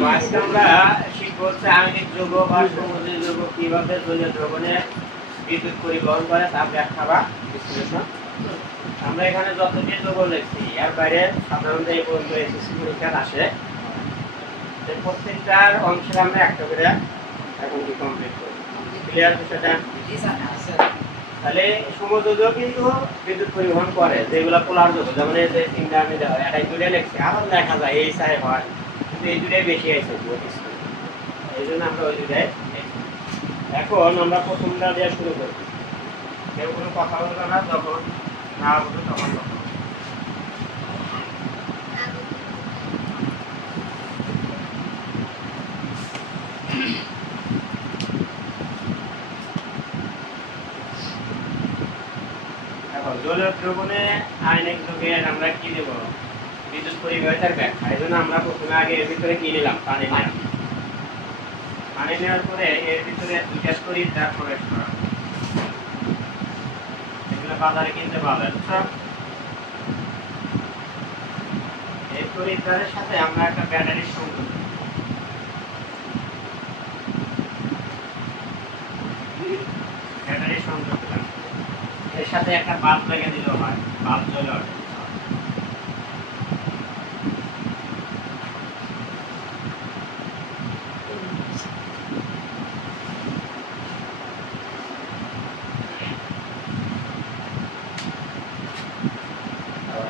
দেখো আজকে আমরা শিখব হচ্ছে আণবিক যৌগ বা সমুদ্রের যৌগ কীভাবে জলীয় দ্রবণে বিদ্যুৎ পরিবহন করে তা ব্যাখ্যা বা বিশ্লেষণ। আমরা এখানে যতটি যৌগ লিখছি এর বাইরে সাধারণত এই পর্যন্ত এসএসসি পরীক্ষার আসে। প্রত্যেকটার অংশের আমরা একটা করে এখন কি কমপ্লিট করব ক্লিয়ার বিষয়টা তাহলে সমুদ্র কিন্তু বিদ্যুৎ পরিবহন করে যেগুলো পোলার যৌগ যেমন এই যে তিনটা আমি দেওয়া এটাই জুড়ে লিখছি। আবার দেখা যায় এই সাই হয়। বেশি আছে এই জন্য আমরা ওই এখন আমরা প্রথমটা দেওয়া শুরু কেউ কোনো কথা বলবে না, যখন না বলবে তখন দ্রবণে আমরা কি দেব? বিদ্যুৎ এই জন্য আমরা প্রথমে আগে এর ভিতরে কি নিলাম? পানি পানি নেওয়ার পরে এর ভিতরে শরীর তার প্রবেশ করা এগুলো বাজারে কিনতে পাওয়া তরিদ্দারের সাথে আমরা একটা ব্যাটারির সংযোগ। ব্যাটারির সংযোগ এর সাথে একটা বাল্ব লেগে দিলেও হয়, বাল্ব জ্বলে তাহলে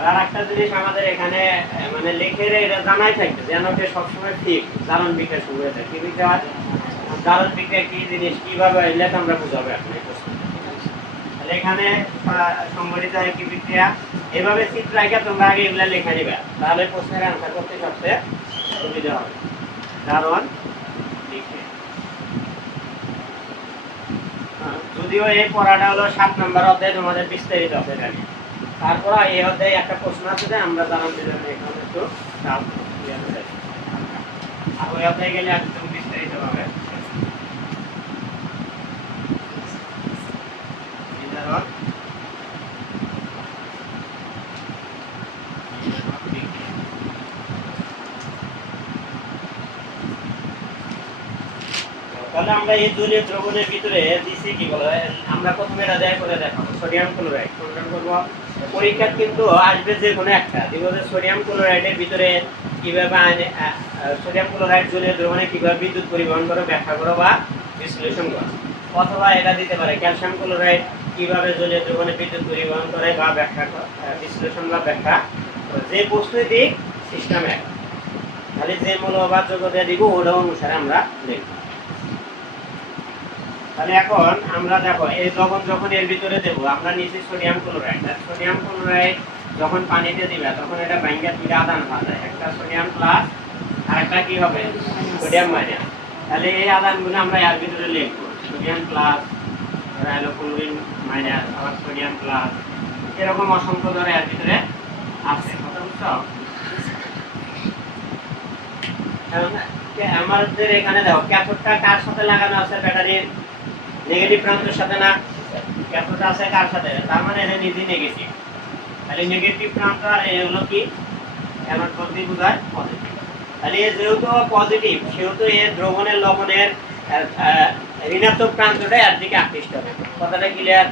আর জিনিস আমাদের এখানে মানে লিখে এটা জানাই থাকবে যেন সবসময় ঠিক শুরু হয়ে? যায় কি কি জিনিস কীভাবে এলে তো আমরা এখন এখানে সংগঠিত হয় কি বিক্রিয়া? এভাবে তোমরা আগে এগুলা লেখা নিবে তাহলে প্রশ্নের অ্যান্সার করতে সবচেয়ে সুবিধা হবে। হ্যাঁ, যদিও এই পড়াটা হলো সাত নম্বর অধ্যায় তোমাদের বিস্তারিত এটা নিয়ে। তারপর অধ্যায়ে একটা প্রশ্ন আছে যে আমরা জানার জন্য এখানে একটু চাপ আর ওই গেলে একদম বিস্তারিত ভাবে। নির্ধারণ তাহলে আমরা এই জলীয় দ্রবণের ভিতরে দিছি কি বলে? আমরা প্রথমে দেয় করে দেখাবো, সোডিয়াম ক্লোরাইড। কোনটা করব পরীক্ষার কিন্তু আসবে যে কোনো একটা। দিব যে সোডিয়াম ক্লোরাইডের ভিতরে কীভাবে সোডিয়াম ক্লোরাইড জলীয় দ্রবণে কীভাবে বিদ্যুৎ পরিবহন করো ব্যাখ্যা করো বা বিশ্লেষণ করো। অথবা এটা দিতে পারে, ক্যালসিয়াম ক্লোরাইড কীভাবে জলীয় দ্রবণে বিদ্যুৎ পরিবহন করে বা ব্যাখ্যা বিশ্লেষণ বা ব্যাখ্যা। যে প্রশ্নই দিক সিস্টেম এক। খালি যে মূল্যবাদ যোগ্যতা দিব, ওটা অনুসারে আমরা লিখব তাহলে এখন আমরা দেখো, এই যখন যখন এর ভিতরে দেব, আমরা নিচে সোডিয়াম ক্লোরাইড সোডিয়াম ক্লোরাইড যখন পানিতে দিবে, তখন এটা ভাঙ্গা দুইটা আদান হয়ে যায় একটা সোডিয়াম প্লাস আর একটা কি হবে? সোডিয়াম মাইনাস তাহলে এই আদানগুলো আমরা এর ভিতরে লিখব। সোডিয়াম প্লাস হলো ক্লোরিন মাইনাস আবার সোডিয়াম প্লাস এরকম অসংখ্য ধরে এর ভিতরে আছে। কথা বুঝছ? কে- আমাদের এখানে দেখো ক্যাথোডটা কার সাথে লাগানো আছে ব্যাটারির নেগেটিভ প্রান্তের সাথে না? ক্যাথোডটা আছে কার সাথে? তার মানে এটা নিজে নেগেটিভ তাহলে নেগেটিভ প্রান্ত আর এই হলো কি? অ্যানোড বলতে বোঝায় পজিটিভ তাহলে এ যেহেতু পজিটিভ সেহেতু এ দ্রবণের লবণের ঋণাত্মক প্রান্তটা এর দিকে আকৃষ্ট হবে। কথাটা ক্লিয়ার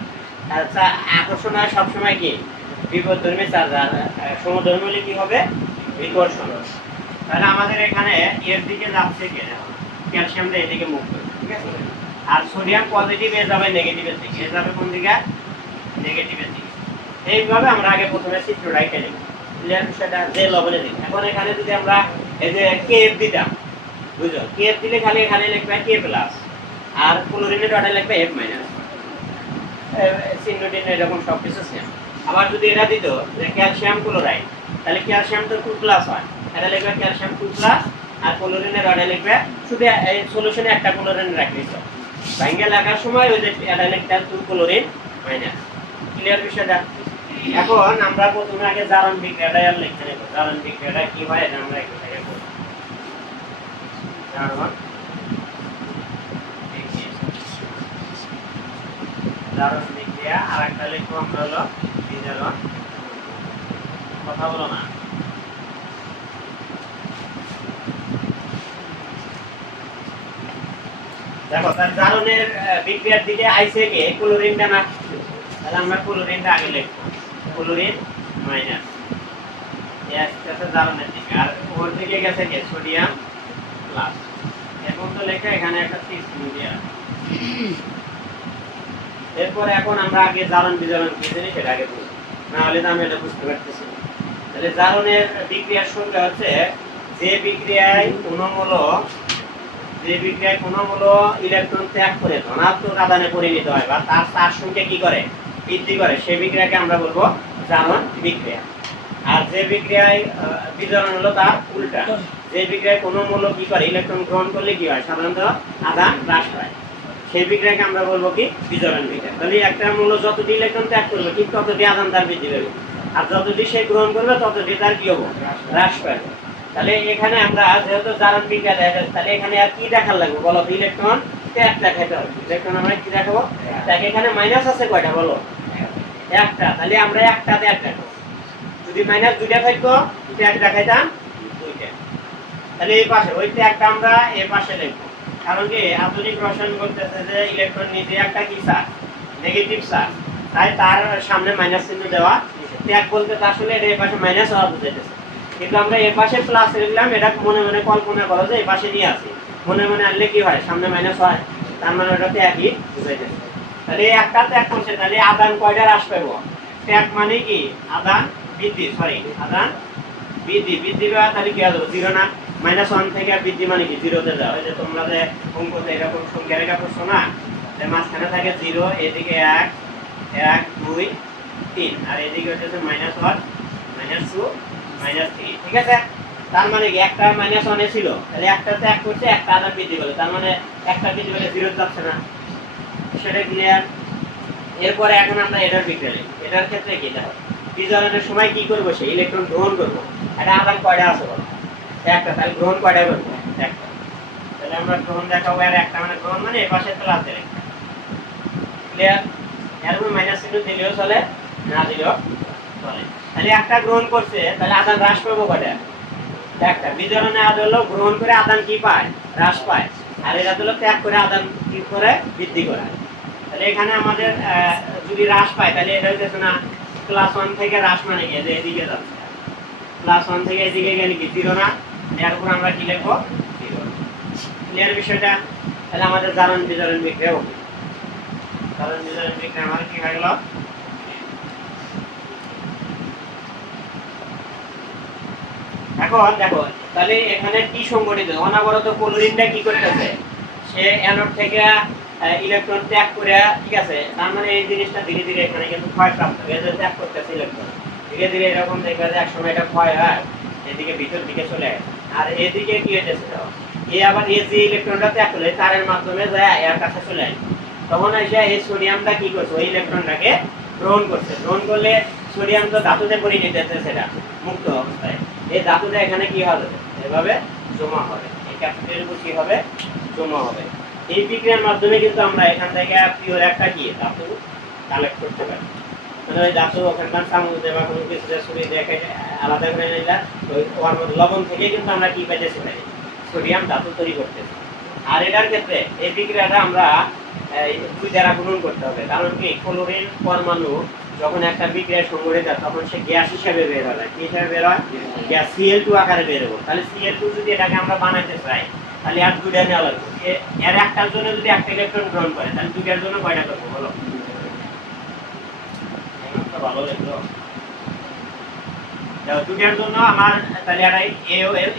আচ্ছা আকর্ষণ হয় সবসময় কি? বিপদধর্মী চার্জ, আর সমধর্মী কি হবে? বিকর্ষণ তাহলে আমাদের এখানে এর দিকে যাচ্ছে ক্যালসিয়ামটা এদিকে মুভ করবে আর সোডিয়াম পজিটিভ এ যাবে নেগেটিভের দিকে। এ যাবে কোন দিকে? নেগেটিভের দিকে। এইভাবে আমরা আগে প্রথমে চিত্রটা এঁকে নেব ক্লিয়ার বিষয়টা? যে লবণে দিই। এখন এখানে যদি আমরা এই যে কেএফ দিতাম বুঝো কেএফ দিলে খালি এখানে লিখবে কে প্লাস আর ক্লোরিনের ডটে লিখবে এফ মাইনাস চিহ্নটিহ্ন এরকম সব কিছু সেম আবার যদি এটা দিত, যে ক্যালসিয়াম ক্লোরাইড তাহলে ক্যালসিয়াম তো টু প্লাস হয়। এটা লিখবে ক্যালসিয়াম টু প্লাস আর ক্লোরিনের অর্ডার লিখবে, শুধু এই সলিউশনে একটা ক্লোরিন রাখলিস ভাঙ্গে লাগার সময় ওই যে অর্ডার লিখতে টু ক্লোরিন মাইনাস ক্লিয়ার বিষয়টা? এখন আমরা প্রথমে আগে জারণ বিক্রিয়াটা লিখে নেব। জারণ বিক্রিয়াটা কি হয় এটা আমরা একটু থেকে করব জারণ বিক্রিয়া। আর একটা লিখব আমরা হলো কথা বলো না। দেখো, তার জারণের বিক্রিয়ার দিকে আইসে কে? ক্লোরিনটা না তাহলে আমরা ক্লোরিনটা আগে লিখব। Chlorine minus. আসতেছে দিকে। আর ওর দিকে গেছে কে? Sodium plus. এখন তো লেখা এখানে একটা দেয়া আছে। এরপর এখন আমরা আগে জারণ বিজারণ কি জানি সেটা আগে বুঝব না হলে তো আমি এটা বুঝতে পারতেছি। তাহলে জারণের বিক্রিয়ার সংখ্যা হচ্ছে যে বিক্রিয়ায় অনুমূলক যে বিক্রিয়ায় কোনগুলো ইলেকট্রন ত্যাগ করে ধনাত্মক আদানে পরিণত হয় বা তার তার সঙ্গে কি করে? বৃদ্ধি করে। সেই বিক্রিয়াকে আমরা বলব জারণ বিক্রিয়া। আর যে বিক্রিয়ায় বিজারণ হলো তার উল্টা। যে বিক্রিয়ায় কোনো মূল্য কি করে? ইলেকট্রন গ্রহণ করলে কি হয়? সাধারণত আদান হ্রাস পায় সেই বিক্রিয়াকে আমরা বলব কি? বিজারণ বিক্রিয়া। তাহলে একটা মূল্য যতটি ইলেকট্রন ত্যাগ করবে, ঠিক ততটি আদান তার বৃদ্ধি পাবে। আর যতটি সে গ্রহণ করবে, ততটি তার কি হব? হ্রাস পাবে। তাহলে এখানে আমরা যেহেতু জারণ বিক্রিয়া দেখা তাহলে এখানে আর কি দেখার লাগবে বলো ইলেকট্রন ত্যাগ দেখাতে হবে। ইলেকট্রন আমরা কি দেখাবো? ত্যাগ এখানে মাইনাস আছে কয়টা বলো? একটা। তাহলে আমরা একটা ত্যাগ দেখাবো যদি মাইনাস দুইটা থাকতো, ত্যাগ দেখাইতাম দুইটা। তাহলে এই পাশে, ওই ত্যাগটা আমরা এই পাশে লিখব। কারণ কি, আধুনিক রসায়ন বলতেছে যে ইলেকট্রন নিজে একটা কি চার্জ নেগেটিভ চার্জ তাই তার সামনে মাইনাস চিহ্ন দেওয়া ত্যাগ বলতে আসলে এটা এই পাশে মাইনাস হওয়া বুঝাইতেছে। কিন্তু আমরা এ পাশে প্লাস লিখলাম এটা মনে মনে কল্পনা করো যে এই পাশে নিয়ে আসি। মনে মনে আনলে কি হয়? সামনে মাইনাস হয়। তার মানে ওটা ত্যাগই বুঝাইতেছে। তাহলে একটা ত্যাগ করছে, তাহলে আদান কয়টা হ্রাস পাবো ত্যাগ মানে কি? আদান বৃদ্ধি সরি আদান বৃদ্ধি। বৃদ্ধি পাওয়া তাহলে কি হবে জিরো না? মাইনাস ওয়ান থেকে আর বৃদ্ধি মানে কি? জিরোতে যাও এই যে তোমরা যে অঙ্কতে এরকম সংখ্যা রেখা করছ না, যে মাঝখানে থাকে জিরো, এদিকে এক এক, দুই, তিন। আর এদিকে হচ্ছে minus one, minus two, minus three. ঠিক আছে? তার মানে কি? একটা মাইনাস ওয়ানে ছিল। তাহলে একটা ত্যাগ করছে, একটা আদার বৃদ্ধি করল। তার মানে একটা বৃদ্ধি করলে জিরো যাচ্ছে না। সেটা ক্লিয়ার এরপরে এখন আমরা এটার বিক্রিয়া লিখি। এটার ক্ষেত্রে কি? দেখো বিজারণের সময় কি করব? সেই ইলেকট্রন গ্রহণ করব। এটা আদান কয়টা আছে বলো? একটা, তাহলে গ্রহণ কয়টা করব একটা। তাহলে আমরা গ্রহণ দেখাবো, আর একটা মানে গ্রহণ মানে এই পাশে প্লাস দেবে। ক্লিয়ার এর মাইনাস চিহ্ন দিলেও চলে, না দিলেও চলে। তাহলে একটা গ্রহণ করছে, তাহলে আদান হ্রাস পাবো কয়টা? একটা। বিজারণে আদান হলো গ্রহণ করে আদান কি পায়? হ্রাস পায়। আর এটা হলো ত্যাগ করে আদান কি করে? বৃদ্ধি করে। তাহলে এখানে আমাদের যদি হ্রাস পায়, তাহলে এটা হইতেছে না ক্লাস ওয়ান থেকে হ্রাস মানে কি? যে এদিকে যাচ্ছে। ক্লাস ওয়ান থেকে এদিকে গেলে কি? জিরো না? এর উপর আমরা কি লিখব? ক্লিয়ার বিষয়টা তাহলে আমাদের জারণ বিজারণ হবে। জারণ বিজারণ আমার কি হয়ে গেল? এখন দেখো তাহলে এখানে কি সংগঠিত? অনাবরত ক্লোরিনটা কি করতেছে? সে অ্যানোড থেকে ইলেকট্রন ত্যাগ করে ঠিক আছে? তার মানে এই জিনিসটা ধীরে ধীরে এখানে কিন্তু ক্ষয়প্রাপ্ত হয়ে যায়, ত্যাগ করতেছে ইলেকট্রন ধীরে ধীরে এরকম দেখবে যে এক সময় এটা ক্ষয় হয় এদিকে ভিতর দিকে চলে আসে। আর এদিকে কি হইতেছে এ আবার এই যে ইলেকট্রনটা ত্যাগ করলে তারের মাধ্যমে যায় এর কাছে চলে আসে তখন এসে এই সোডিয়ামটা কি করছে? ওই ইলেকট্রনটাকে গ্রহণ করছে। গ্রহণ করলে সোডিয়াম তো ধাতুতে পরিণত হচ্ছে সেটা, মুক্ত অবস্থায়। এই ধাতুটা এখানে কি হবে? এভাবে জমা হবে। এই ক্যাপিটালের উপর কি হবে? জমা হবে। এই বিক্রিয়ার মাধ্যমে কিন্তু আমরা এখান থেকে পিওর একটা কি? ধাতু কালেক্ট করতে পারি। মানে ধাতু ওখানকার চামচে বা করে নিলাম যখন একটা বিক্রিয়া হয় তখন সে গ্যাস হিসেবে বের হয় কি হিসেবে বের হয়? গ্যাস সিএল টু আকারে বের হব। তাহলে সিএল টু যদি এটাকে আমরা বানাইতে চাই, তাহলে আর দুইটা নেওয়া লাগবে। এর একটার জন্য যদি একটা ইলেকট্রন গ্রহণ করে, তাহলে দুইটার জন্য কয়টা করব বলো? দেখো, জন্য আমার তাহলে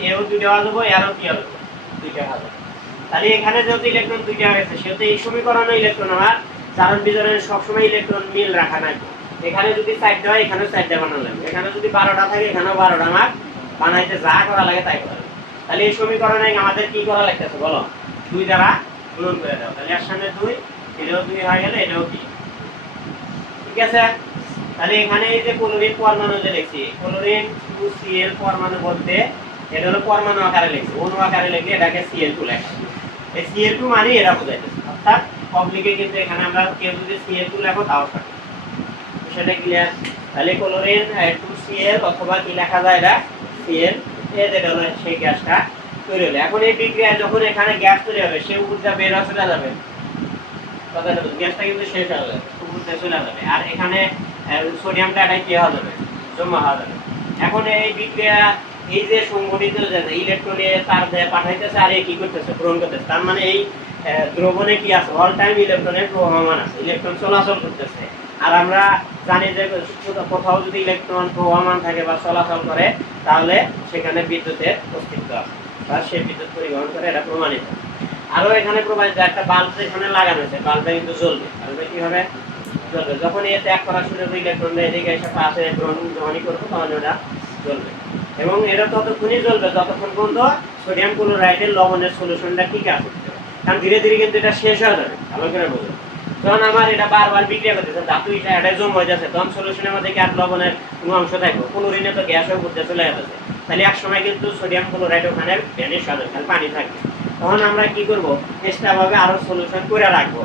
এও দুইটা হওয়া যাব এরও কি হবে দুইটা যাবে তাহলে এখানে যেহেতু ইলেকট্রন দুইটা হয়েছে সেহেতু এই সমীকরণে ইলেকট্রন আমার চারণ বিজারণের সবসময় ইলেকট্রন মিল রাখা লাগবে এখানে যদি চারটা হয় এখানেও চারটা বানানো এখানে যদি বারোটা থাকে এখানেও বারোটা আমার বানাইতে যা করা লাগে তাই করা তাহলে এই সমীকরণে আমাদের কি করা লাগতেছে বলো দুই দ্বারা গুণন করে দাও তাহলে এর সামনে দুই এটাও দুই হয়ে গেলে এটাও কি ঠিক আছে তাহলে এখানে এই যে ক্লোরিন পরমাণু যে লিখছি ক্লোরিন টু সিএল পরমাণু বলতে এটা হলো পরমাণু আকারে লিখছি, অণু আকারে লিখলে এটাকে সিএল টু লেখা এই সিএল টু মানে এটা বোঝাইতেছে অর্থাৎ পাবলিকে কিন্তু এখানে আমরা কেউ যদি সিএল টু লেখো তাও থাকে সেটা ক্লিয়ার তাহলে ক্লোরিন টু সিএল অথবা কি লেখা যায় এটা? সিএল এ, যেটা হলো সেই গ্যাসটা তৈরি হলো। এখন এই বিক্রিয়া যখন এখানে গ্যাস তৈরি হবে সে ঊর্জা বের হয়ে চলে যাবে। গ্যাসটা কিন্তু শেষ হয়ে যাবে উপরে চলে যাবে। আর এখানে সোডিয়ামটা এটা কি হয়ে যাবে, জমা হয়ে যাবে। এখন এই বিক্রিয়া, এই যে সংগঠিত ইলেকট্রনে তার পাঠাইতেছে আর কি করতেছে, গ্রহণ করতেছে, তার মানে এই দ্রবণে কি আছে? অল টাইম ইলেকট্রনের প্রবাহমান আছে ইলেকট্রন চলাচল করতেছে। আর আমরা জানি যে, কোথাও যদি ইলেকট্রন প্রবাহমান থাকে বা চলাচল করে, তাহলে সেখানে বিদ্যুতের অস্তিত্ব আছে, বা সে বিদ্যুৎ পরিবহন করে, এটা প্রমাণিত। আরও এখানে প্রমাণিত একটা বাল্ব এখানে লাগানো আছে বাল্বটা কিন্তু জ্বলবে। বাল্বে কি হবে? জ্বলবে যখন এ ত্যাগ করা শুরু হবে ইলেকট্রন এদিকে এসে পাশে গ্রহণ যখনই করব তখন ওটা জ্বলবে এবং এটা ততক্ষণই জ্বলবে যতক্ষণ পর্যন্ত সোডিয়াম ক্লোরাইডের লবণের সলিউশনটা ঠিক আছে। কারণ ধীরে ধীরে কিন্তু এটা শেষ হয়ে যাবে, ভালো করে বুঝুন যখন আমার এটা বারবার বিক্রিয়া করতেছে, ধাতু এটা এটা জম হয়ে যাচ্ছে, তখন সলিউশনের মধ্যে কি আর লবণের কোনো অংশ থাকবে? কোনো ঋণে তো গ্যাস হয়ে ঘুরতে চলে যাচ্ছে। তাহলে এক সময় কিন্তু সোডিয়াম ক্লোরাইড ওখানে ভ্যানিশ খালি পানি থাকবে। তখন আমরা কি করব? এক্সট্রা ভাবে আরও সলিউশন করে রাখব।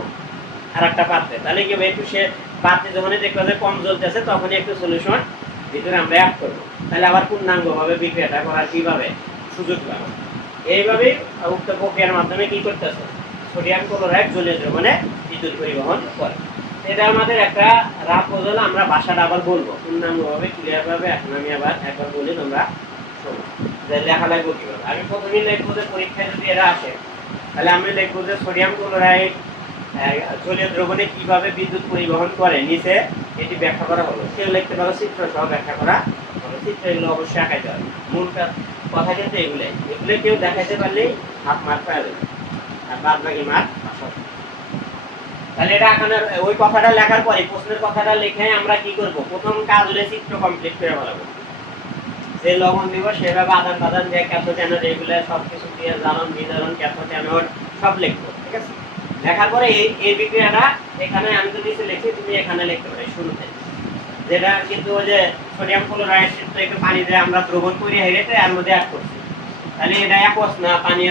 আর একটা পাত্রে তাহলে কি হবে? একটু সে পাত্রে যখনই দেখব যে কম জ্বলতেছে, তখনই একটু সলিউশন ভিতরে আমরা অ্যাড করব। তাহলে আবার পূর্ণাঙ্গ ভাবে বিক্রিয়াটা করার কীভাবে সুযোগ পাবো? এইভাবেই উক্ত প্রক্রিয়ার মাধ্যমে কি করতেছে? সোডিয়াম ক্লোরাইড জলীয় দ্রবণে বিদ্যুৎ পরিবহন করে। এটা আমাদের একটা রাত বদল আমরা ভাষাটা আবার বলব। পূর্ণাঙ্গভাবে ক্লিয়ার ভাবে, এখন আমি আবার একবার বলি তোমরা যে লেখা লাগবো কীভাবে? আমি প্রথমেই লিখব যে পরীক্ষায় যদি এরা আসে, তাহলে আমি লিখব যে সোডিয়াম ক্লোরাইড জলীয় দ্রবণে কীভাবে বিদ্যুৎ পরিবহন করে? নিচে এটি ব্যাখ্যা করা হলো। কেউ লিখতে পারো চিত্র সহ ব্যাখ্যা করা হলো। চিত্র এগুলো অবশ্যই আঁকাইতে হবে। মূল কথা কিন্তু এগুলোই। এগুলো কেউ দেখাইতে পারলেই হাফ মার্ক পাওয়া যাবে। আর বাদ বাকি মার্ক তাহলে এটা আঁকানোর, ওই কথাটা লেখার পরে প্রশ্নের কথাটা লিখে আমরা কি করব? প্রথম কাজ হলে চিত্র কমপ্লিট করে ফেলাবো। যে লবণ দিব, সেভাবে আদান প্রদান দিয়ে ক্যাথোটেনোড এগুলো সব কিছু দিয়ে জ্বালন বিতরণ ক্যাথোটেনোড সব লিখব, ঠিক আছে? লেখার পরে এই বিক্রিয়াটা এখানে আমি তো নিচে তুমি এখানে লিখতে পারো শুরুতে। যেটা কিন্তু ওই যে সোডিয়াম ক্লোরাইড একটু পানি দিয়ে আমরা দ্রবণ করে হেরেতে মধ্যে অ্যাড করছি। তাহলে এটা না, পানি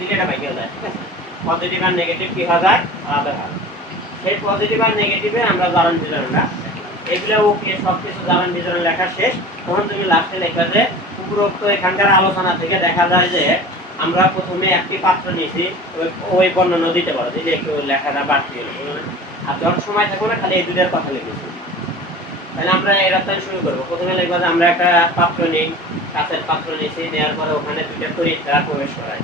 দিকে এটা যায় ঠিক আছে? পজিটিভ আর নেগেটিভ কি হয়ে যায়? আলাদা হয়। সেই পজিটিভ আর নেগেটিভে আমরা জারণ বিতরণটা এগুলো ওকে সব কিছু জারণ বিতরণ লেখা শেষ। তখন তুমি লাস্টে লেখা যে উপরোক্ত এখানকার আলোচনা থেকে দেখা যায় যে আমরা প্রথমে একটি পাত্র নিয়েছি, ওই- বর্ণনা দিতে পারো দিলে একটু লেখাটা বাড়তি হলো। আর যখন সময় থাকব না, খালি এই দুটার কথা লিখেছি তাহলে আমরা এই রাস্তায় শুরু করব। প্রথমে লিখব যে আমরা একটা পাত্র নিই, কাঁচের পাত্র নিয়েছি, নেওয়ার পরে ওখানে দুইটা তড়িৎ দ্বারা প্রবেশ করাই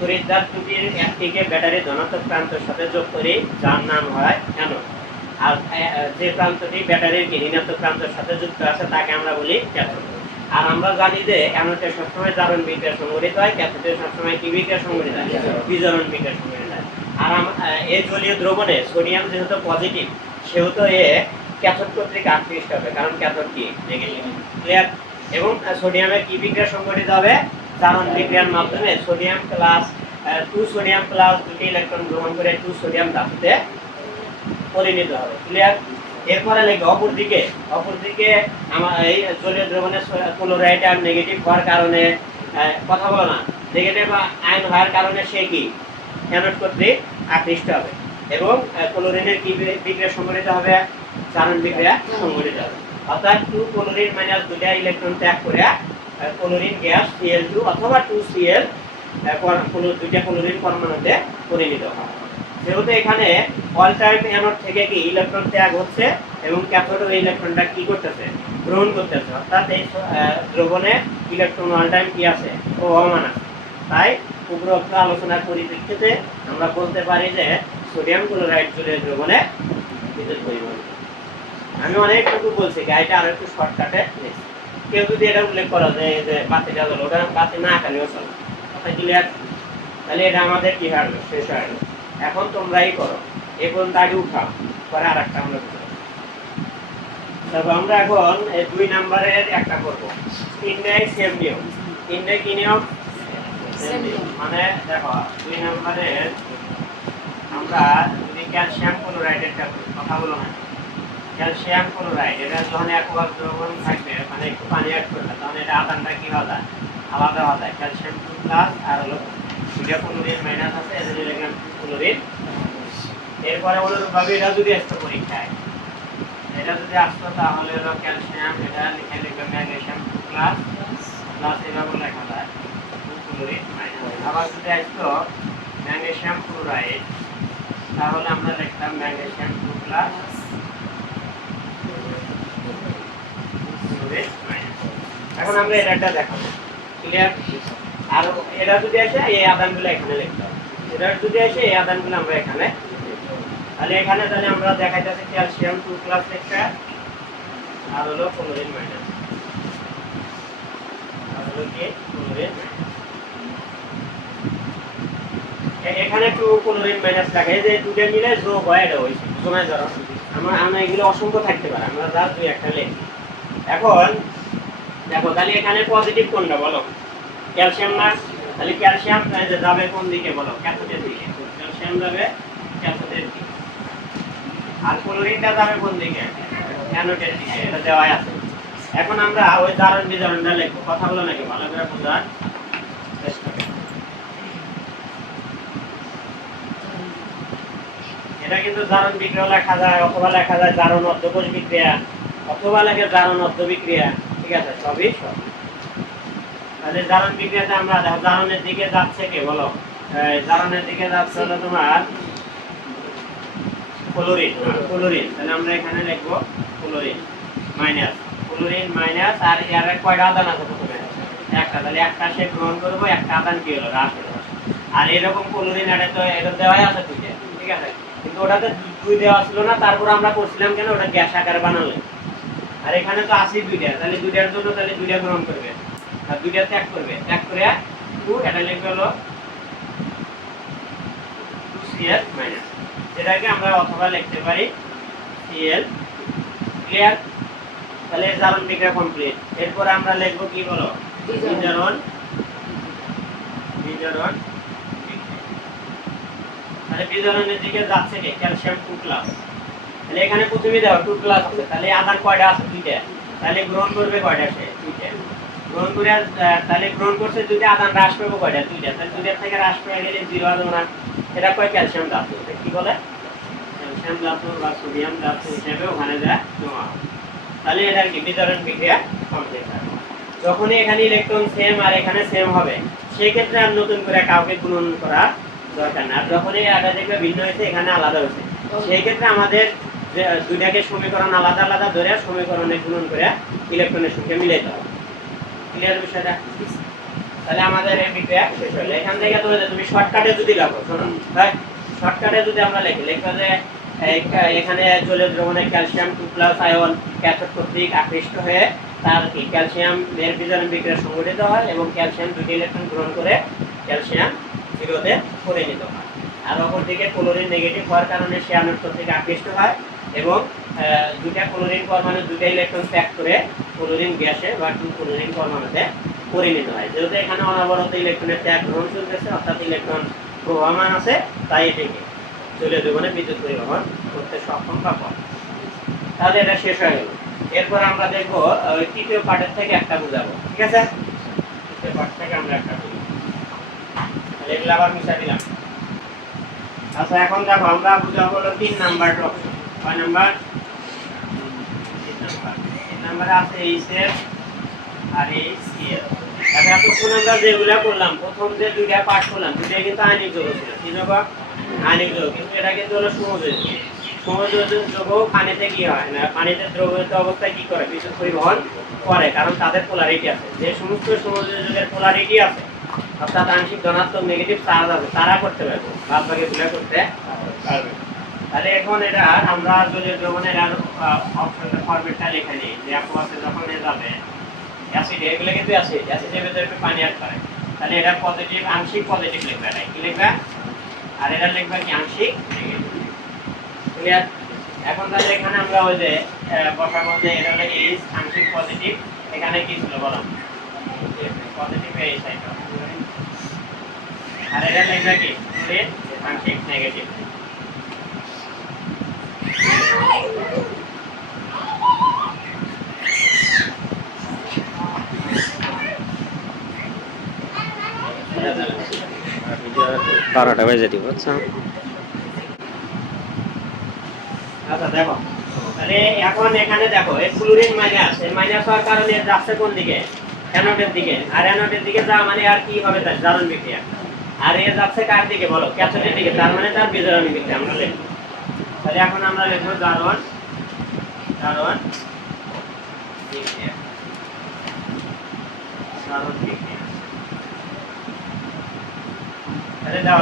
তড়িৎ দ্বার দুটির একটিকে ব্যাটারি ধনাত্মক প্রান্তের সাথে যোগ করি, যার নাম হয় কেন আর যে প্রান্তটি ব্যাটারির ঋণাত্মক প্রান্তের সাথে যুক্ত আছে, তাকে আমরা বলি ক্যাথোড। আর আমরা জানি যে অ্যানোডে সবসময় জারণ বিক্রিয়া সংগঠিত হয় ক্যাথোডে সবসময় কি বিক্রিয়া সংঘটিত হয়, বিজারণ বিক্রিয়া সংঘটিত হয়। আর এই জলীয় দ্রবণে সোডিয়াম যেহেতু পজিটিভ সেহেতু এ ক্যাথোড কর্তৃক আকৃষ্ট হবে। কারণ ক্যাথোড কি? ক্লিয়ার এবং সোডিয়ামের কি বিক্রিয়া সংঘটিত হবে? জারণ বিক্রিয়ার মাধ্যমে sodium plus two sodium plus দুটি ইলেকট্রন গ্রহণ করে টু সোডিয়াম ধাতুতে পরিণত হবে। ক্লিয়ার এরপরে লিখবে অপর দিকে অপর দিকে আমার এই জলীয় দ্রবণের ক্লোরাইড আর নেগেটিভ হওয়ার কারণে কথা বলো না। নেগেটিভ আয়ন হওয়ার কারণে সে কি? অ্যানোড কর্তৃক আকৃষ্ট হবে। এবং ক্লোরিনের কি বিক্রিয়া সংঘটিত হবে? চারণ বিক্রিয়া সংঘটিত হবে। অর্থাৎ টু ক্লোরিন মাইনাস দুটা ইলেকট্রন ত্যাগ করে ক্লোরিন গ্যাস সিএল টু অথবা টু সিএল দুইটা ক্লোরিন পরমাণুতে পরিণত হয়। যেহেতু এখানে অল টাইম অ্যানোড থেকে কি ইলেকট্রন ত্যাগ হচ্ছে এবং ক্যাথোড ওই ইলেকট্রনটা কি করতেছে? গ্রহণ করতেছে। অর্থাৎ এই দ্রবণে ইলেকট্রন অল টাইম কি আছে প্রবাহমান আছে। তাই উপরোক্ত আলোচনার পরিপ্রেক্ষিতে আমরা বলতে পারি যে সোডিয়াম ক্লোরাইড জলীয় দ্রবণে বিদ্যুৎ পরিবহন। আমি অনেকটুকু বলছি, গাড়িটা আর একটু শর্টকাটে নিয়েছি। কেউ যদি এটা উল্লেখ করা যায় যে বাতিটা হলো ওটা বাতি না আঁকালেও চলে। কথা তাহলে এটা আমাদের কি হারলো? শেষ হারলো। এখন তোমরাই করো। এ পর্যন্ত আগে উঠাও পরে আর একটা আমরা। তারপর আমরা এখন দুই নাম্বারের একটা করব। তিনটাই সেম নিয়ম। কি নিয়ম? মানে দেখো দুই নম্বরে আমরা যদি ক্যালসিয়াম ক্লোরাইডের কথা বলো না। ক্যালসিয়াম ক্লোরাইড এটা যখন একবার দ্রবণ থাকবে মানে একটু পানি অ্যাড করবে তখন এটা আদানটা কি হওয়া যায়? আলাদা হওয়া যায়। ক্যালসিয়াম প্লাস আর হলো দুইটা ক্লোরিন মাইনাস আছে এদের ক্লোরিন এরপরে অনুরূপভাবে এটা যদি আসতো পরীক্ষায় এটা যদি আসতো তাহলে হলো ক্যালসিয়াম এটা লিখে লিখবে ম্যাগনেসিয়াম টু প্লাস প্লাস এভাবে লেখা যায়। ক্লোরিন আবার যদি আসতো ম্যাগনেসিয়াম ক্লোরাইড, তাহলে আমরা লিখতাম ম্যাগনেসিয়াম টু প্লাস এখন আমরা এটা দেখাবো। ক্লিয়ার আর এটা যদি আসে, এই আদানগুলো এখানে লিখতে হবে এটা যদি আসে এই আদানগুলো আমরা এখানে তাহলে এখানে তাহলে আমরা দেখাইতেছি ক্যালসিয়াম টু প্লাস একটা আর হলো ক্লোরিন মাইনাস এখানে একটু ক্লোরিন মাইনাস থাকে যে দুটো মিলে যোগ হয় এটা হয়েছে সময় ধরো আমরা আমরা এগুলো অসংখ্য থাকতে পারে, আমরা যা দুই একটা লিখি। এখন, দেখো, তাহলে এখানে পজিটিভ কোনটা বলো? ক্যালসিয়াম না তাহলে ক্যালসিয়াম যাবে কোন দিকে বলো? ক্যাথোডের দিকে। ক্যালসিয়াম যাবে ক্যাথোডের দিকে। আর ক্লোরিনটা যাবে কোন দিকে? অ্যানোডের দিকে, এটা দেওয়া আছে। এখন আমরা ওই জারণ বিজারণটা লিখব। কথা বলো নাকি ভালো করে বোঝার চেষ্টা এটা কিন্তু জারণ বিক্রিয়া লেখা যায়, অথবা লেখা যায় জারণ অর্ধকোষ বিক্রিয়া, অথবা লেখে জারণ অর্ধ বিক্রিয়া ঠিক আছে? সবই সব জারণ আমরা জারণের দিকে যাচ্ছে কে বলো? জারণের দিকে যাচ্ছে হলো তোমার ক্লোরিন। ক্লোরিন। তাহলে আমরা এখানে লিখব ক্লোরিন মাইনাস। ক্লোরিন মাইনাস আর এর কয়টা আদান আছে প্রথমে? একটা। তাহলে একটা সে গ্রহণ করব, একটা আদান কি হলো? আর এরকম ক্লোরিন এটা তো এটা দেওয়াই আছে দুইটা, ঠিক আছে? কিন্তু ওটাতে দুই দেওয়া ছিল না, তারপর আমরা করছিলাম কেন? ওটা গ্যাস আকারে বানালে। আর এখানে তো আছে দুইটা। তাহলে দুইটার জন্য তাহলে দুইটা গ্রহণ করবে। আর দুইটা ত্যাগ করবে। ত্যাগ করে টু এটা লিখবে হলো টু সিএল মাইনাস এটাকে আমরা অথবা লিখতে পারি সিএল ক্লিয়ার তাহলে জারণ বিক্রিয়া কমপ্লিট এরপর আমরা লিখব কি বলো? বিজারণ বিজারণ তাহলে বিজারণের দিকে যাচ্ছে কি? ক্যালসিয়াম টু প্লাস তাহলে এখানে প্রথমে দেওয়া টু প্লাস আছে। তাহলে আধার কয়টা আছে? দুইটা। তাহলে গ্রহণ করবে কয়টা সে? দুইটা। গ্রহণ করে তাহলে গ্রহণ করছে যদি আদান হ্রাস দুইটা। থেকে হ্রাস পেয়ে গেলে কয় ক্যালসিয়াম ক্যালসিয়াম বা সোডিয়াম ওখানে জমা তাহলে যখনই এখানে ইলেকট্রন সেম আর এখানে সেম হবে সেই ক্ষেত্রে আর নতুন করে কাউকে গুণন করা দরকার না। আর যখনই এটা দেখবে ভিন্ন হয়েছে, এখানে আলাদা হয়েছে। সেই ক্ষেত্রে আমাদের দুইটাকে সমীকরণ আলাদা আলাদা ধরে সমীকরণে গুণন করে ইলেকট্রনের সঙ্গে মিলাইতে হবে। ক্লিয়ার বিষয়টা? তাহলে আমাদের শেষ হলো। এখান থেকে তো তুমি শর্টকাটে যদি লেখো শোনো। ভাই শর্টকাটে যদি আমরা লিখি লিখব যে এখানে জলের দ্রবণে calcium two plus ion cathode কর্তৃক আকৃষ্ট হয়ে তার কি? ক্যালসিয়াম এর বিজারণ বিক্রিয়া সংঘটিত হয় এবং ক্যালসিয়াম দুটি ইলেকট্রন গ্রহণ করে ক্যালসিয়াম জিরোতে পরিণত হয়। আর অপরদিকে ক্লোরিন নেগেটিভ হওয়ার কারণে সে আয়ন থেকে আকৃষ্ট হয় এবং দুইটা ক্লোরিন পরমাণু, দুইটা ইলেকট্রন ত্যাগ করে ক্লোরিন গ্যাসে বা টু ক্লোরিন পরমাণুতে পরিণত হয়। যেহেতু এখানে অনবরত ইলেকট্রনের ত্যাগ গ্রহণ চলতেছে, অর্থাৎ ইলেকট্রন প্রবাহমান আছে, তাই এটিকে চলে জীবনে বিদ্যুৎ পরিবহন করতে সক্ষম বা কম। তাহলে এটা শেষ হয়ে গেল। এরপর আমরা দেখব ওই তৃতীয় পার্টের থেকে একটা বুঝাবো, ঠিক আছে? তৃতীয় পার্ট থেকে আমরা একটা বুঝব। এগুলো আবার মিশা দিলাম। আচ্ছা এখন দেখো, আমরা বুঝাবো হলো তিন নাম্বার অপশন কয় নাম্বার? তিন নাম্বার। আছে এইচএফ আর এই সিএল এখন এতক্ষণ আমরা যেগুলা করলাম, প্রথম যে দুইটা পাঠ করলাম দুইটা কিন্তু আইনিক যোগ ছিল। কি যোগ? আইনিক যোগ। কিন্তু এটা কিন্তু হলো সমুদ্রের সমুদ্র যোগও পানিতে কি হয়? না, পানিতে দ্রবীভূত অবস্থায় কি করে? বিদ্যুৎ পরিবহন করে, কারণ তাদের পোলারিটি আছে। যে সমস্ত সমুদ্র যোগের পোলারিটি আছে অর্থাৎ আংশিক ধনাত্মক নেগেটিভ চার্জ আছে তারা করতে পারবে বাদ বাকি গুলো করতে পারবে। তাহলে এখন এটা আমরা জলীয় দ্রবণের আর অপশনটা ফরম্যাটটা লিখে নিই যে অ্যাকোয়াসে যখন এ যাবে অ্যাসিড এগুলো কিন্তু অ্যাসিড অ্যাসিডের ভেতরে একটু পানি অ্যাড করে। তাহলে এটা পজিটিভ আংশিক পজিটিভ লিখবে এটা কি লিখবে? আর এটা লিখবে কি আংশিক ক্লিয়ার এখন তাহলে এখানে আমরা ওই যে আহ, বসাবো যে এটা হলো আংশিক পজিটিভ এখানে কি ছিল বলো? পজিটিভ এইচ আইটা বারোটা বেজে দিব আচ্ছা আচ্ছা দেখো। তাহলে এখন এখানে দেখো এই ক্লোরিন মাইনাস এই মাইনাস হওয়ার কারণে এর যাচ্ছে কোন দিকে? অ্যানোডের দিকে। আর অ্যানোডের দিকে যা মানে আর কি হবে তার জারণ বিক্রিয়া। আর এ যাচ্ছে কার দিকে বলো? ক্যাথোডের দিকে, তার মানে তার বিজারণ বিক্রিয়া আমরা লিখব। তাহলে এখন আমরা লিখব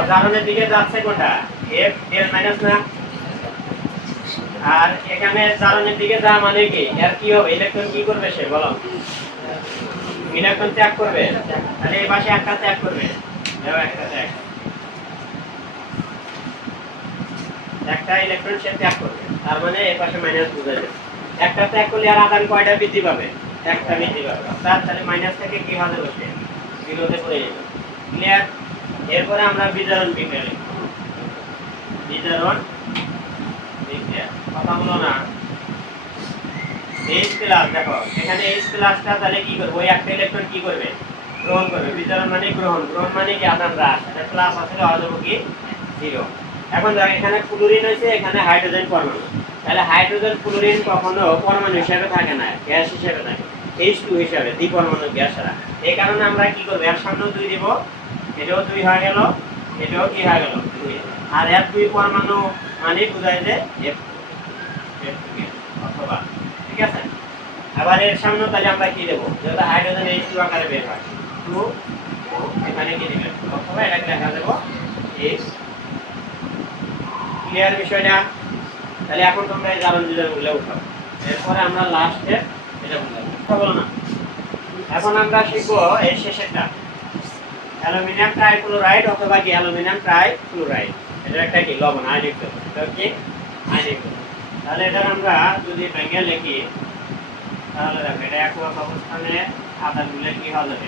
জারণের দিকে যাচ্ছে কোনটা? এফ এর মাইনাস আর এখানে জারণের দিকে যা মানে কি? কি হবে? ইলেকট্রন কি করবে সে? বলো। ইলেকট্রন ত্যাগ করবে। তাহলে এই পাশে একটা ত্যাগ করবে। তার মানে একটা ত্যাগ করলে আর আদান কয়টা বৃদ্ধি পাবে? একটা বৃদ্ধি পাবে। অর্থাৎ তাহলে মাইনাস থেকে কি হবে বসে? জিরোতে পড়ে যাবে। এরপরে আমরা বিজারণ বিক্রিয়া লিখব। বিজারণ কথা বলো না। এইচ প্লাস দেখো, এখানে এইচ প্লাসটা তাহলে কি করবে? ওই একটা ইলেকট্রন কি করবে? গ্রহণ করবে। বিজারণ মানে গ্রহণ। গ্রহণ মানে কি? আদান হ্রাস এটা প্লাস আসলে হওয়া যাবে কি? জিরো এখন দেখো, এখানে ক্লোরিন হয়েছে, এখানে হাইড্রোজেন পরমাণু। তাহলে হাইড্রোজেন ক্লোরিন কখনো পরমাণু হিসেবে থাকে না, গ্যাস হিসেবে থাকে। এইচ টু হিসেবে দ্বিপরমাণু গ্যাস ছাড়া। এই কারণে আমরা কি করব? এর সামনেও দুই দিব। এটাও দুই হয়ে গেল, এটাও কি হয়ে গেল? আর এর দুই পরমাণু মানে বোঝায় যে F অথবা, ঠিক আছে? আবার এর সামনে তাহলে আমরা কি দেবো? যেটা হাইড্রোজেন এইচ টু আকারে বের হয়। টু এখানে কি দিবেন অথবা এটাকে লেখা দেবো এইচ ক্লিয়ার বিষয়টা? তাহলে এখন তোমরা এই জারণ বিজারণগুলো উঠাও। এরপরে আমরা লাস্টে এটা বলো না? এখন আমরা শিখব এই শেষেরটা। অ্যালুমিনিয়াম ট্রাইক্লোরাইড অথবা কি অ্যালুমিনিয়াম ট্রাইক্লোরাইড? এটা একটা কি? লবণ, আয়নিক এটা কি? আয়নিক তাহলে এটা আমরা যদি ভেঙে লিখি, তাহলে দেখো এটা একক অবস্থানে আধার মিলে কি হওয়া যাবে?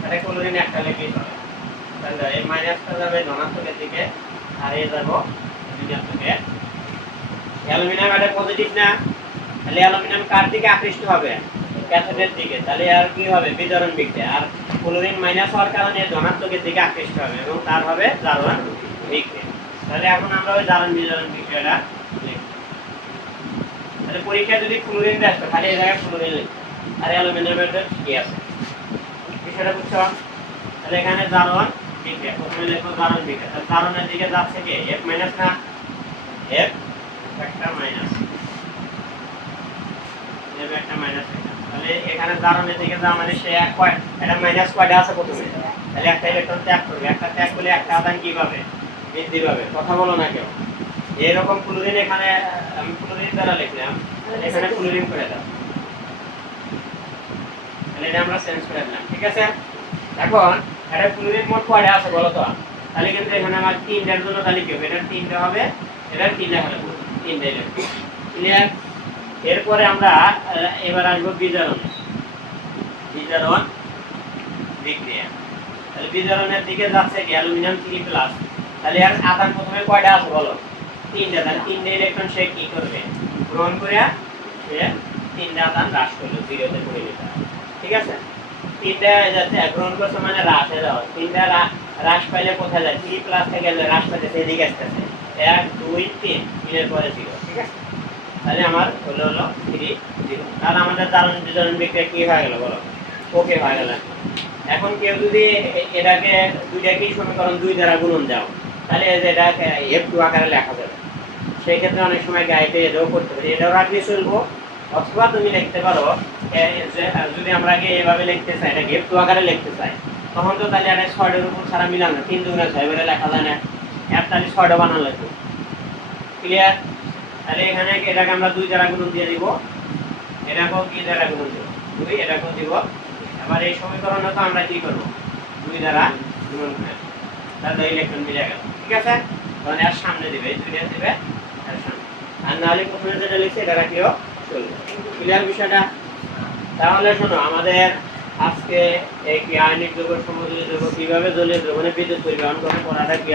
তাহলে ক্লোরিন একটা লিখেই চলে তাহলে এই মাইনাসটা যাবে ধনাত্মকের দিকে, আর এ অ্যালুমিনিয়াম এটা পজিটিভ না? তাহলে অ্যালুমিনিয়াম কার দিকে আকৃষ্ট হবে? দিকে। তাহলে আর কি হবে? বিতরণ আর ক্লোরিন মাইনাস হওয়ার কারণে ধনাত্মকের দিকে আকৃষ্ট হবে এবং তার হবে জারণ বিক্রিয়া তাহলে এখন আমরা ওই জারণ বিতরণ বিক্রিয়াটা তাহলে যদি ক্লোরিন দেয় খালি এই জায়গায় ক্লোরিন আর অ্যালুমিনিয়ামের কি আছে। বিষয়টা বুঝছ? তাহলে এখানে জারণ বিক্রিয়া প্রথমে লিখব জারণ বিক্রিয়া তাহলে জারণের দিকে যাচ্ছে কি? এফ মাইনাস না? এফ একটা মাইনাস এখানে জারণের দিকে যা মানে সে এক কয় এটা মাইনাস কয়টা আছে প্রথমে। তাহলে একটা ইলেকট্রন ত্যাগ করবে। একটা ত্যাগ করলে একটা আদান কি পাবে বৃদ্ধি পাবে। কথা বলো না কেউ। এরকম ক্লোরিন এখানে, আমি ক্লোরিন দ্বারা লিখলাম। এখানে ক্লোরিন করে দাও। তাহলে এটা আমরা চেঞ্জ করে দিলাম ঠিক আছে? এখন এটা ক্লোরিন মোট কয়টা আছে বলো তো? তাহলে কিন্তু এখানে আমার তিনটার জন্য তাহলে কি হবে? এটা তিনটা হবে এটা তিনটা হবে তিনটা ক্লিয়ার এরপরে আমরা এবার আসব বিজারণে। বিজারণ বিক্রিয়া। তাহলে বিজারণের দিকে যাচ্ছে কি? Aluminium three plus. তাহলে আর আদান প্রথমে কয়টা আছে বলো? তিনটা। তাহলে তিনটে ইলেকট্রন সে কি করবে? গ্রহণ করে সে তিনটা আদান হ্রাস করল জিরোতে পড়ে যেতে হবে। ঠিক আছে? তিনটা যাচ্ছে গ্রহণ করছে মানে হ্রাস হয়ে যাওয়া। তিনটা হ্রা- হ্রাস পাইলে কোথায় যায়? থ্রি প্লাস থেকে যে হ্রাস পাইতে সেদিকে আসতেছে। এক, দুই, তিন, তিনের পরে জিরো, ঠিক আছে? তাহলে আমার হলো হলো থ্রি জিরো তাহলে আমাদের দারুণ বিতরণ বিক্রিয়া কি হয়ে গেল বলো? ওকে হয়ে গেল। এখন কেউ যদি এটাকে দুইটাকেই সমীকরণ দুই দ্বারা গুণন দাও তাহলে এটাকে এফ টু আকারে লেখা যাবে। সেই ক্ষেত্রে অনেক সময় গাইতে এটাও করতে পারি। এটাও রাখলে চলবো। অথবা তুমি লিখতে পারো যদি আমরা আগে এভাবে লিখতে চাই এটাকে এফ টু আকারে লিখতে চাই, তখন তো তাহলে এটা ছয়ের উপর ছাড়া মিলাম না, তিন দুগুণে ছয় বলে লেখা যায় না। এক তাহলে ছয়টা বানানো লাগবে। ক্লিয়ার তাহলে এখানে এটাকে আমরা দুই দ্বারা গুণন দিয়ে দিব। এটাকেও কি দ্বারা গুণন দিব। দুই, এটাকেও দিব। এবার এই সমীকরণে তো আমরা কি করব? দুই দ্বারা গুণন করে। তাহলে ইলেকট্রন মিলে গেল। ঠিক আছে? তখন এর সামনে দিবে দুইটা দিবে এর সামনে। আর নাহলে প্রথমে যেটা লিখছে, এটা রাখিও। তাহলে শোনো, আমাদের আজকে এই দ্রবণে বিদ্যুৎ পরিবহন করে পড়াটা কি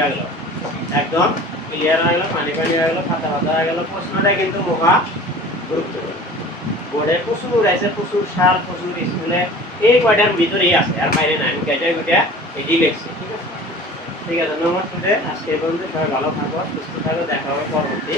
একদম ক্লিয়ার হয়ে পানি পানি হয়ে খাতা হয়ে কিন্তু গুরুত্বপূর্ণ। বোর্ডে প্রচুর প্রচুর সার প্রচুর স্কুলে, এই কয়টার ভিতরেই আছে, আর বাইরে নাই। আমি এটি লিখছি, ঠিক আছে? ঠিক আছে, নমস্কার, আজকে পর্যন্ত সবাই ভালো থাকো, সুস্থ থাকো, দেখা হবে পরবর্তী